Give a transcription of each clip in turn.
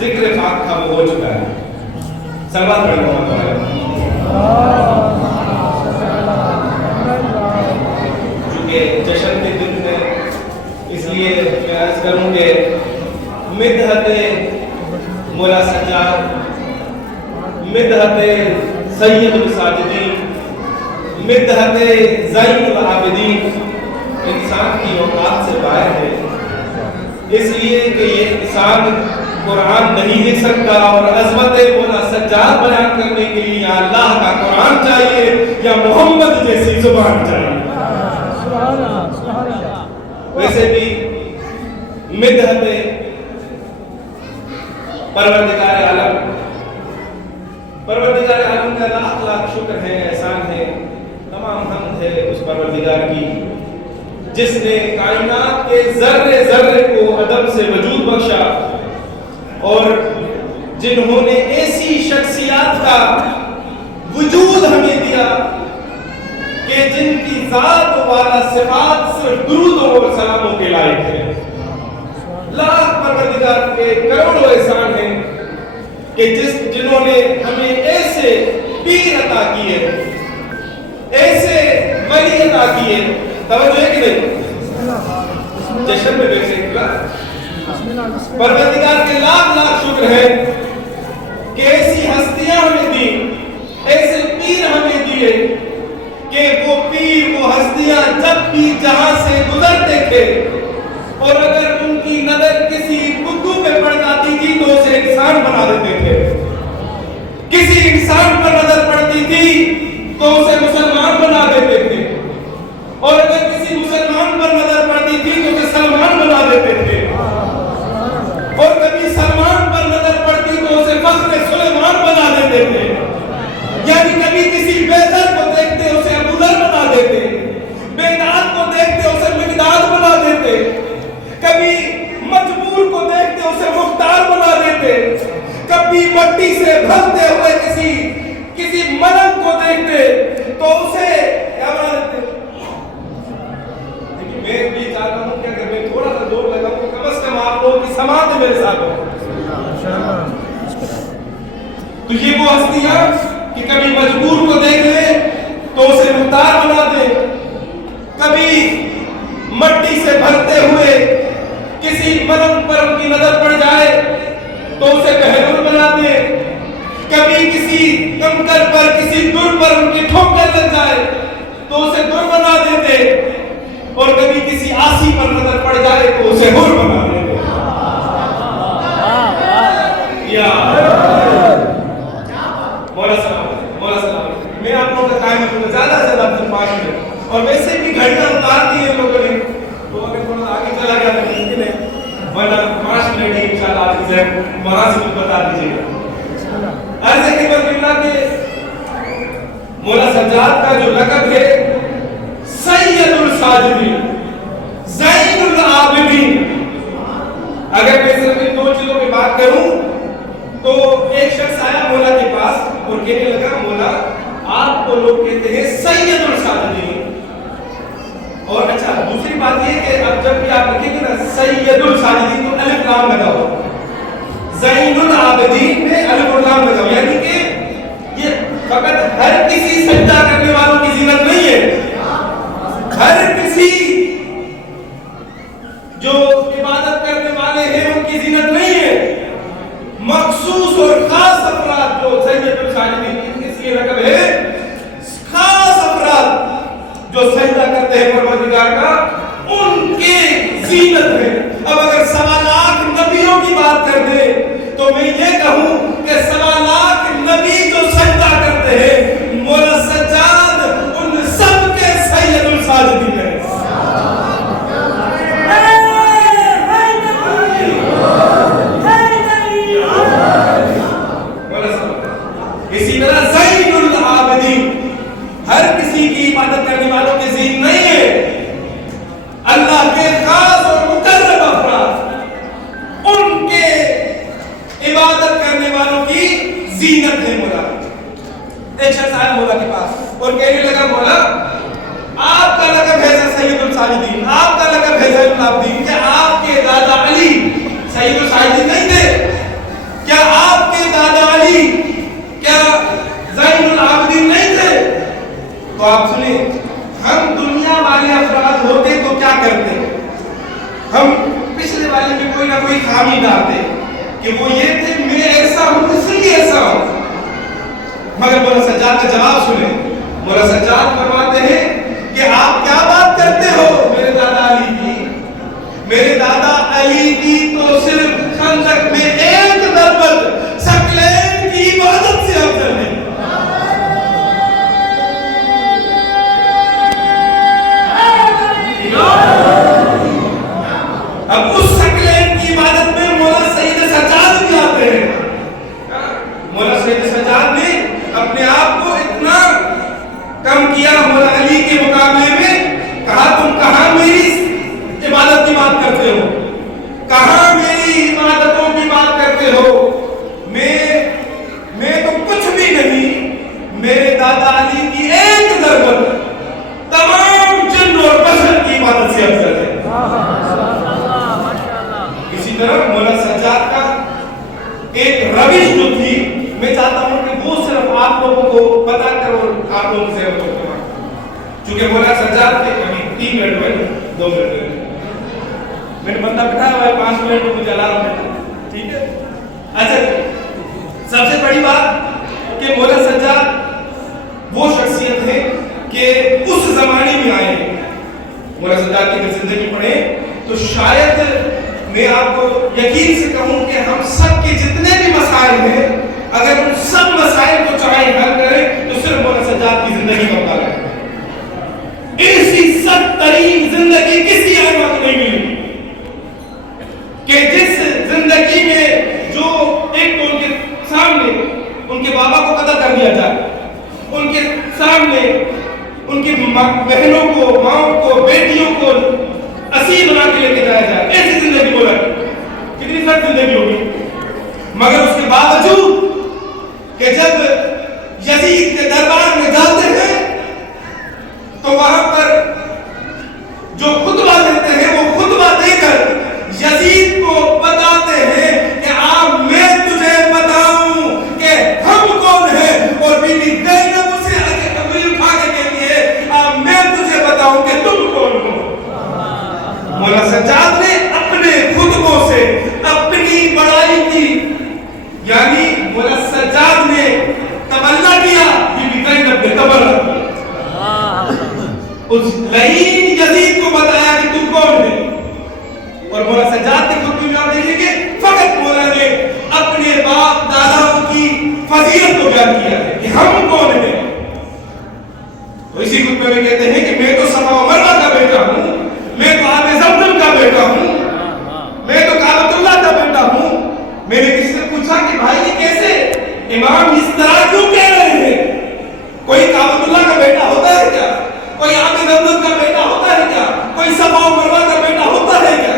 ذکر خاک تھا وہ ہو چکا ہے. سلوات پڑھیں محمد علیہ. چونکہ جشن کے دن ہے اس لیے میں عرض کروں کہ مدحت مولا سجاد، مدحت سید الساجدین، مدحت زین العابدین انسان کی اوقات سے باہر ہے. اس لیے کہ یہ انسان قرآن نہیں لکھ سکتا اور عظمت مولا سجاد بیان کرنے کے لیے یا اللہ کا قرآن چاہیے یا محمد جیسی زبان چاہیے. ویسے بھی مدحت پروردگار عالم، پروردگار عالم کا لاکھ لاکھ شکر ہے، احسان ہے، تمام حمد ہے اس پروردگار کی جس نے کائنات کے ذرے ذرے کو عدم سے وجود بخشا اور جنہوں نے ایسی شخصیات کا وجود ہمیں دیا کہ جن کی ذات والا صفات صرف درود اور سلاموں کے لائق ہے. لاکھ پروردگار کے کروڑوں احسان ہیں کہ جنہوں نے ہمیں ایسے پیر عطا کیے، ایسے ولی عطا کیے. توجہ ہے کہ نہیں؟ جشن میں بیٹھے پروردگار کے لاکھ لاکھ شکر ہے کہ ایسی ہستیاں ہمیں دی، ایسے پیر ہمیں دیے کہ وہ پیر، وہ ہستیاں جب بھی جہاں سے گزرتے تھے اور اگر ان کی نظر کسی بدھو پہ پڑ جاتی تھی تو اسے انسان بنا دیتے تھے، کسی انسان پر نظر پڑتی تھی تو اسے مسلمان بنا دیتے تھے، اور اگر کسی مسلمان پر نظر پڑتی تھی تو اسے سلمان بنا دیتے تھے، اور کبھی سلمان پر نظر پڑتی تو اسے فخر سلیمان بنا دیتے تھے. یعنی کبھی کسی بیذر کو دیکھتے اسے ابوذر بنا دیتے، بیداد کو دیکھتے اسے مقداد بنا دیتے، کبھی مجبور کو دیکھتے اسے مختار بنا دیتے، کبھی مٹی سے بھرتے ہوئے کسی ملک کو دیکھتے تو اسے کیا بنا دیتے. لیکن میں بھی چاہتا ہوں کہ اگر میں تھوڑا سا زور لگاؤں تو کم از کم آپ لوگوں کی سماعت میرے ساتھ ہو. تو یہ وہ ہستیاں کہ کبھی مجبور کو دیکھ لے تو اسے مختار بنا دے، کبھی مٹی سے بھرتے ہوئے کسی مرم پر ان کی نظر پڑ جائے تو اسے بہلول بنا دے، کبھی کسی کنکر پر، کسی در پر ان کی ٹھوکر لگ جائے تو اسے در بنا دیتے، اور کبھی کسی آسی پر نظر پڑ جائے تو اسے حر بنا دیتے. یا مولا سلام میں آپ لوگوں کا قائم ہوں، زیادہ سے زیادہ آپ سے پاس ہے. اور ویسے بھی گھڑیاں اتار دی ہیں لوگوں نے تو اگر تھوڑا آگے چلا گیا تو ممکن ہے، ورنہ 5 منٹ ہی انشاءاللہ آپ سے مناسب بتا دیجیے گا. عرض ہے کہ مولا سجاد کا جو لقب ہے سید الساجدین، زین العابدین. اگر میں صرف ان 2 چیزوں کی بات کروں تو ایک شخص آیا مولا کے پاس اور کہنے لگا مولا آپ کو لوگ کہتے ہیں سید الساجدین. اور اچھا دوسری بات یہ کہ اب جب بھی آپ لکھیں گے نا سید الساجدین تو الف لام لگا ہو، زین العابدین میں الف اور لام لگا ہو، یعنی کہ یہ فقط ہر کسی سجدہ کرنے والوں کی زینت نہیں ہے، ہر کسی جو عبادت کرنے والے ہیں ان کی زینت نہیں ہے. مخصوص اور خاص افراد جو سید الساجدین اس لیے رقم ہے، خاص افراد جو سجدہ کرتے ہیں پروردگار کا ان کی زینت ہے. اب اگر 1.25 لاکھ نبیوں کی بات کر دیں تو میں یہ کہوں کہ 1.25 لاکھ نبی جو سجدہ کرتے ہیں مولا سجاد ان سب کے سید الساجدین ہیں. اسی طرح زین العابدین ہر کسی کی عبادت کرنے والوں کی زین نہیں ہے، اللہ کے خاص اور مقرب افراد ان کے عبادت کرنے والوں کی زینت ہے مولا. ایک شخص آیا مولا کے پاس اور کہنے لگا مولا آپ کا لقب ہے سید الساجدین، آپ کا لقب ہے زین العابدین، کہ آپ کے دادا علی سید الساجدین نہیں تھے؟ کہ وہ یہ تھے میں ایسا ہوں اس لیے ایسا ہوں. مگر مولا سجاد کا جواب سنیں. مولا سجاد فرماتے ہیں کہ آپ کیا بات کرتے ہو میرے دادا علی کی. میرے دادا علی کی تو صرف خندق میں ایک ضربت ثقلین کی عبادت سے افضل ہے. اب اس ثقلین کی عبادت میں مولا سید سجاد بھی آتے ہیں. مولا سید سجاد نے اپنے آپ کو اتنا کم کیا مولا علی کے مقابلے میں. کہا تم کہاں میری عبادت کی بات کرتے ہو, کہاں میری عبادتوں کی بات کرتے ہو. میں تو کچھ بھی نہیں. میرے دادا علی کی ایک ضربت تمام جن اور بشر کی عبادت سے افضل ہے. اسی طرح مولا سجاد کا ایک روش جو تھی, میں چاہتا ہوں کہ وہ صرف آپ لوگوں کو بتا کر اور آپ لوگوں سے چونکہ مولا سجاد کے ابھی 3 منٹ ہوئے 2 منٹ ہوئے, میں نے بندہ بٹھایا ہوا ہے 5 منٹ میں مجھے الارم ہے. ٹھیک ہے. اچھا, سب سے بڑی بات کہ مولا سجاد وہ شخصیت ہے کہ اس زمانے میں آئے ہیں. مولا سجاد کی زندگی پڑھیں تو شاید میں آپ کو یقین سے کہوں کہ ہم سب کے جتنے بھی مسائل ہیں, اگر ان سب مسائل کو چاہے حل کریں تو صرف مولا سجاد کی زندگی کا مطالعہ ہے. ایسی سخت ترین زندگی کسی ائمہ کو نہیں ملی کہ جس زندگی میں جو ایک تو ان کے سامنے ان کے بابا کو قتل کر دیا جائے, ان کے سامنے ان کی بہنوں کو, ماؤں کو, بیٹیوں کو اسیر بنا کے لے کے جایا جائے, ایسی زندگی بولا کتنی سخت زندگی ہوگی. مگر اس کے باوجود کہ جب یزید کے دربار میں جاتے ہیں تو وہاں پر جو خطبہ دیتے ہیں وہ خطبہ دے کر یزید کو بتاتے ہیں کہ آپ میں تجھے بتاؤں کہ ہم کون ہیں, اور بی بی زینب اسے انگلی اٹھا کے کہتی ہے آپ میں تجھے بتاؤں کہ تم کون ہو. مولا سجاد نے اپنے خطبوں سے اپنی بڑائی کی, یعنی مولا سجاد نے تبلا کیا, بی بی زینب نے تبلا کیا. اس لعین یزید کو بتایا کہ تم کون ہے. اور مولا سجاد کے خطبے میں آپ دیکھیں گے فقط مولا نے اپنے باپ داداؤں کی فضیلت کو بیان کیا ہے کہ ہم کون ہیں. تو اسی خطبے میں کہتے ہیں کہ میں تو صفا و مروہ کا بیٹا ہوں, میں تو آب زمزم کا بیٹا ہوں, میں تو کعبۃ اللہ کا بیٹا ہوں. میں نے کسی سے پوچھا کہ بھائی یہ کیسے امام اس طرح کیوں کہہ رہے ہیں, کوئی کعبۃ اللہ کا بیٹا ہوتا ہے کیا, کوئی آب زمزم کا بیٹا ہوتا ہے کیا, کوئی صفا و مروہ کا بیٹا ہوتا ہے کیا.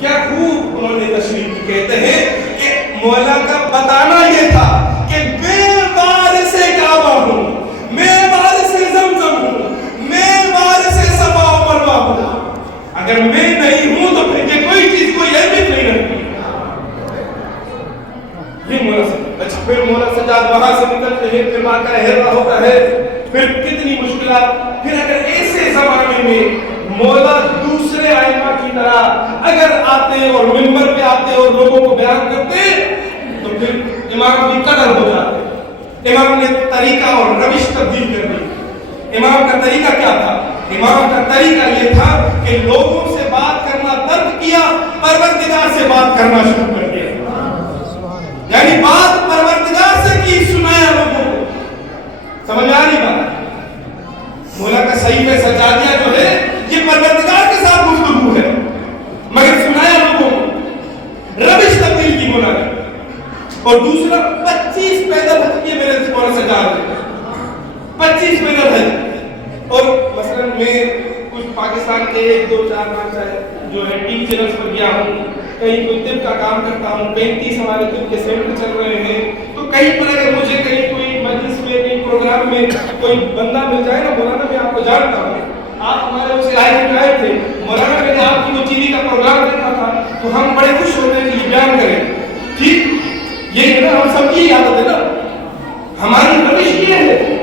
کیا خوب انہوں نے تشریح کی. کہتے ہیں کہ مولا کا بتانا یہ تھا کہ میں وارث کعبہ ہوں, میں وارث زمزم ہوں, میں وارث صفا و مروہ ہوں. اگر میں نہیں ہوں تو پھر یہ کوئی چیز کوئی اہمیت نہیں رکھتی. یہ مولا سجاد. اچھا, پھر مولا سجاد وہاں سے نکلتے ہیں, پھر واقعہ ہیرا ہوتا ہے, پھر کتنی مشکلات. پھر اگر ایسے زمانے میں مولا دوسرے ائمہ کی طرح اگر آتے اور منبر پہ آتے اور لوگوں کو بیان کرتے تو پھر امام بھی قدر ہو جاتے. امام نے طریقہ اور روش تبدیل کر دی. امام کا طریقہ کیا تھا؟ امام کا طریقہ یہ تھا کہ لوگوں سے بات کرنا ترک کیا, پروردگار سے بات کرنا شروع کر دیا. یعنی بات پروردگار سے کی, سنایا لوگوں کو. سمجھ آ رہی بات؟ مولا کا صحیفہ سجادیہ جو ہے یہ پروردگار کے ساتھ گفتگو ہے, مگر سنایا لوگوں کو, روش تبدیل کی مولا نے. اور دوسرا 25 پیدل حج کیے میرے مولا سجاد نے, 25 پیدل حج. اور مثلا میں کچھ پاکستان کے 1 2 4 5 جو ہے ٹی وی چینلز پر گیا ہوں, کہیں کوئی طب کا کام کرتا ہوں, 35 ہمارے طب کے سینٹر چل رہے ہیں, تو کہیں پر اگر مجھے کہیں کوئی مجلس میں کہیں پروگرام میں کوئی بندہ مل جائے نا, مولانا میں آپ کو جانتا ہوں, آپ ہمارے اسے آئے تھے مولانا, میں نے آپ کی وہ ٹی وی کا پروگرام دیکھا تھا, تو ہم بڑے خوش ہوتے ہیں کہ یہ بیان کریں. ٹھیک, یہ ہے نا ہم سب کی عادت ہے نا, ہماری روش یہ ہے.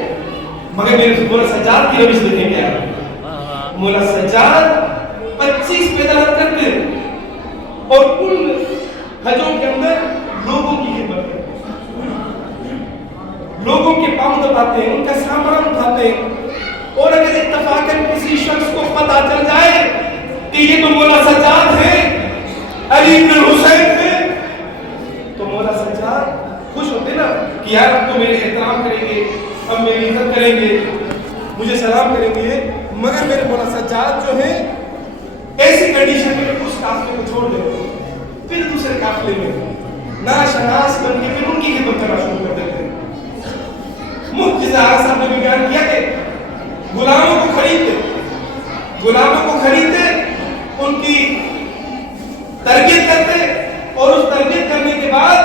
مگر میرے مولا سجاد کی روش دیکھیں کیا ہے. مولا سجاد 25 پیدل حج کرتے اور ان حجوں کے اندر لوگوں کی خدمت کرتے ہیں، لوگوں کے پاؤں دباتے ہیں، ان کا سامان اٹھاتے ہیں، اور اگر اتفاقاً کسی شخص کو پتہ چل جائے کہ یہ تو مولا سجاد ہے، علی بن حسین ہے، تو مولا سجاد خوش ہوتے نا کہ یار اب تو میرے احترام کریں گے، اب میری عزت کریں گے، مجھے سلام کریں گے. مگر میرے مولا سجاد جو ہے ایسی کنڈیشن میں اس قافلے کو چھوڑ دیتے، پھر دوسرے قافلے میں ناشناس بن کے پھر ان کی خدمت کرنا شروع کر دیتے ہیں. معجزہ صاحب نے بھی بیان کیا کہ غلاموں کو خریدتے، ان کی تربیت کرتے، اور اس تربیت کرنے کے بعد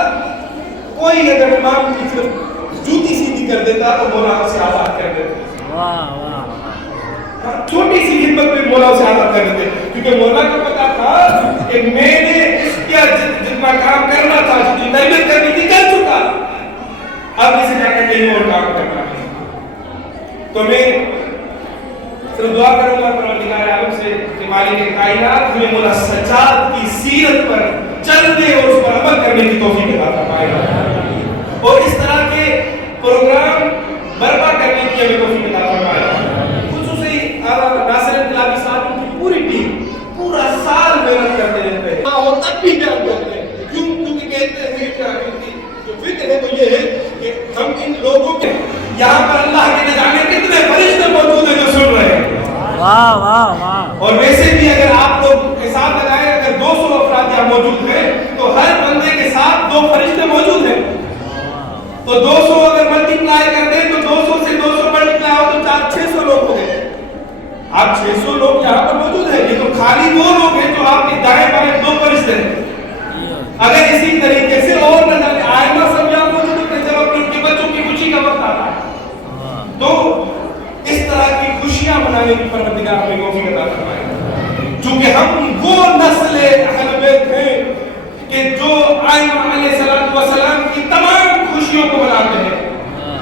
کوئی اگر امام کی صرف جوتی سیدھی کر دیتا تو مولا اسے آزاد کر دیتے. چھوٹی سی خدمت میں مولا اسے آزاد کر دیتے، کیونکہ مولا کو پتا تھا کہ میں نے اس کا جتنا کام کرنا تھا، جتنی تربیت کرنی تھی کر چکا، اب اسے جا کے کہیں اور کام کرنا ہے. تو میں صرف دعا کروں گا پروردگار عالم سے کہ مالک کائنات ہمیں مولا سجاد کی سیرت پر چلنے اور اس پر عمل کرنے کی توفیق عطا فرمائے، اور اس طرح کے پروگرام برپا کرنے کی ہمیں توفیق عطا فرمائے. خصوصی ناصر انقلابی صاحب کی پوری ٹیم پورا سال محنت کرتے رہتے ہیں، اور تب بھی بیان کرتے ہیں. کیونکہ کہتے ہیں کہ جو فکر ہے وہ یہ ہے کہ ہم ان لوگوں کے یہاں پر اللہ کے نہ جانے کتنے فرشتے موجود ہیں جو سن رہے ہیں. اور ویسے بھی اگر آپ لوگ حساب لگائیں، اگر 200 افراد یہاں موجود ہیں تو ہر بندے کے ساتھ 2 فرشتے موجود ہیں. تو 200 اگر ملٹیپلائی کر دیں تو 200 سے 200 ملٹیپلائی ہو تو 600 لوگ ہو گئے. آپ 600 لوگ یہاں پر موجود ہیں، یہ تو خالی 2 لوگ ہیں جو آپ کے دائیں بائیں 2 فرشتے ہیں. اگر اسی طریقے سے اور نہ جانے آئمہ سب یہاں موجود ہوتے ہیں جب اپنے ان کے بچوں کی خوشی کا وقت آتا ہے، تو اس طرح کی خوشیاں منانے کی پروردگار ہمیں توفیق عطا فرمائے. چونکہ ہم وہ نسل اہل بیت ہیں کہ جو آئمہ علیہ السلام کی تمام خوشیوں کو مناتے ہیں.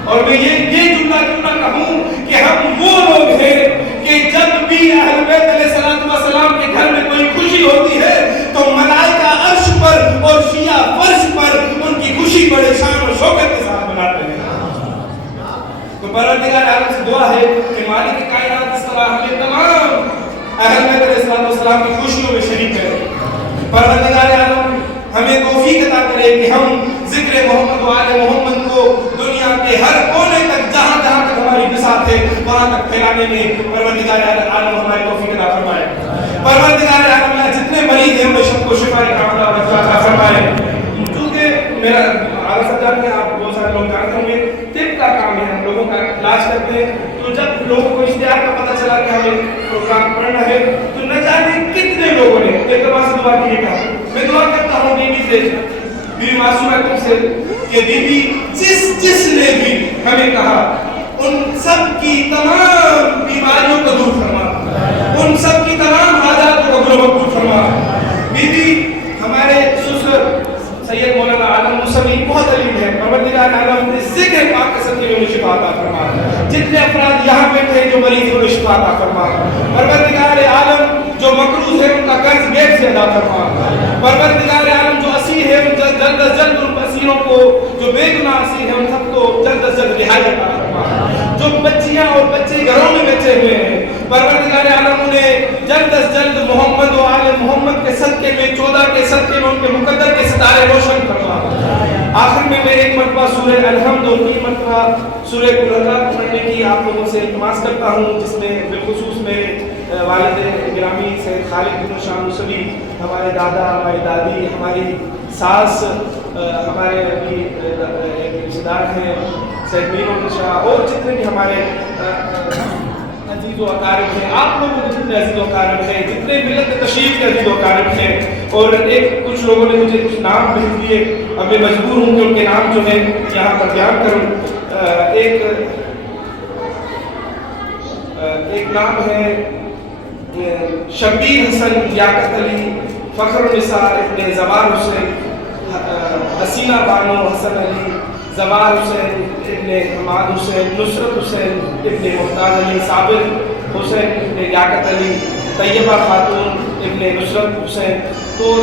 اور میں یہ جملہ کیوں نہ کہوں کہ ہم وہ لوگ ہیں کہ جب بھی اہل بیت علیہ السلام کے گھر میں کوئی خوشی ہوتی ہے تو ملائکہ عرش پر اور شیعہ فرش پر ان کی خوشی بڑے شان و شوکت کے ساتھ مناتے ہیں. تو پروردگار عالم سے دعا ہے کہ مالک کائنات اس طرح ہمیں تمام اہل بیت علیہ السلام کی خوشیوں میں شریک کرے. پروردگار عالم ہمیں توفیق عطا کرے کہ ہم ذکر محمد و آل محمد کو دنیا کے ہر کونے تک جہاں جہاں تک ہماری بساط ہے وہاں تک پھیلانے میں پروردگار عالم ہماری توفیق عطا فرمائے. پروردگار عالم جتنے مریض ہیں انہیں سب کو شفا کاملہ عطا فرمائے. کیونکہ میرا اعلیٰ سجاد میں آپ بہت سارے لوگ جانتے ہوں گے طب کا کام ہے، ہم لوگوں کا علاج کرتے ہیں. تو جب لوگوں کو اشتہار کا پتہ چلا کہ ہمیں پروگرام پڑھنا ہے تو نہ جانے کتنے لوگوں نے اعتبار سے دعا کی کہا. میں دعا کرتا ہوں بیوی سے، بیوی معصومہ سے کہ بیوی جس نے بھی ہمیں کہا ان سب کی تمام بیماریوں کو دور فرما، ان سب کی تمام حاجات کو مقبول فرما. بیوی ہمارے سسر سید مولانا عالم موسوی بہت علیم ہے، پروردگار عالم نے ذکر پاک کے صدقے میں انہیں شفا عطا فرما. جتنے افراد یہاں بیٹھے جو مریض انہیں شفا عطا فرما. پروردگار عالم جو مقروض ہے ان کا قرض بیک سے ادا فرما. پروردگار عالم جو اسیر ہے ان جلد از جلد ان اسیروں کو، جو بے گناہ اسیر ہیں ان سب کو جلد از جلد رہائی عطا فرما. جو بچیاں اور بچے گھروں میں بیٹھے ہوئے ہیں پروردگار عالم انہیں جلد از جلد محمد و آل محمد کے صدقے میں 14 کے صدقے میں ان کے مقدر کے ستارے روشن فرما. آخر میں میں ایک مرتبہ سورہ الحمد اور 3 مرتبہ سورہ قل اللہ پڑھنے کی آپ لوگوں سے التماس کرتا ہوں، جس میں بالخصوص میرے والد گرامی سید خالد بن شاہ موسوی، ہمارے دادا، ہماری دادی، ہماری ساس، ہمارے ابھی رشتہ دار ہیں سید میر محمد شاہ، اور جتنے بھی ہمارے عزیز و اقارب ہیں، آپ لوگوں کے جتنے عزیز و اقارب ہیں، جتنے ملت تشریف کے عزیز و اقارب ہیں، اور کچھ لوگوں نے مجھے کچھ نام بھیج دیے، اب میں مجبور ہوں کہ ان کے نام جو ہیں یہاں پر بیان کروں. ایک نام ہے شبیر حسن لیاقت علی فخر النساء ابن زوال حسین، حسینہ بانو حسن علی، زوال حسین ابن حماد حسین، نصرت حسین ابن محتاج علی، صابر حسین ابن لیاقت علی، طیبہ خاتون ابن نصرت حسین. تو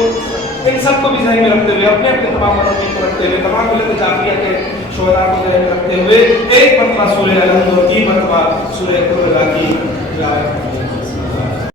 ان سب کو بھی ذہن میں رکھتے ہوئے اپنے اپنے تمام مراحل کو رکھتے ہوئے تمام ملت جعفریہ کے شہداء کو ذہن میں رکھتے ہوئے ایک مرتبہ سورہ الحمد اور 3 مرتبہ سورہ قل کی تلاوت